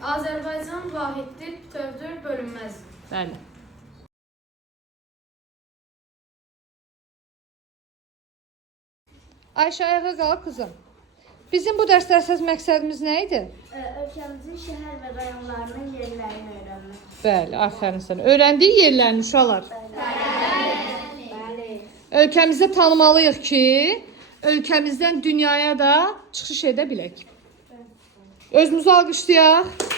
Azərbaycan vahiddir, bütövdür, bölünməzdir. Bəli. Ayşə, ayağa qalx qızım. Bizim bu dərsdə əsas məqsədimiz nə idi? Ölkəmizin şəhər və rayonlarının yerlərini öyrənmək. Bəli, aferin sənə. Öyrəndiyi yerlərini uşaqlar. Bəli. Ölkəmizdə tanımalıyıq ki, ölkəmizdən dünyaya da çıxış edə bilək. Özümüzü alqışlayaq.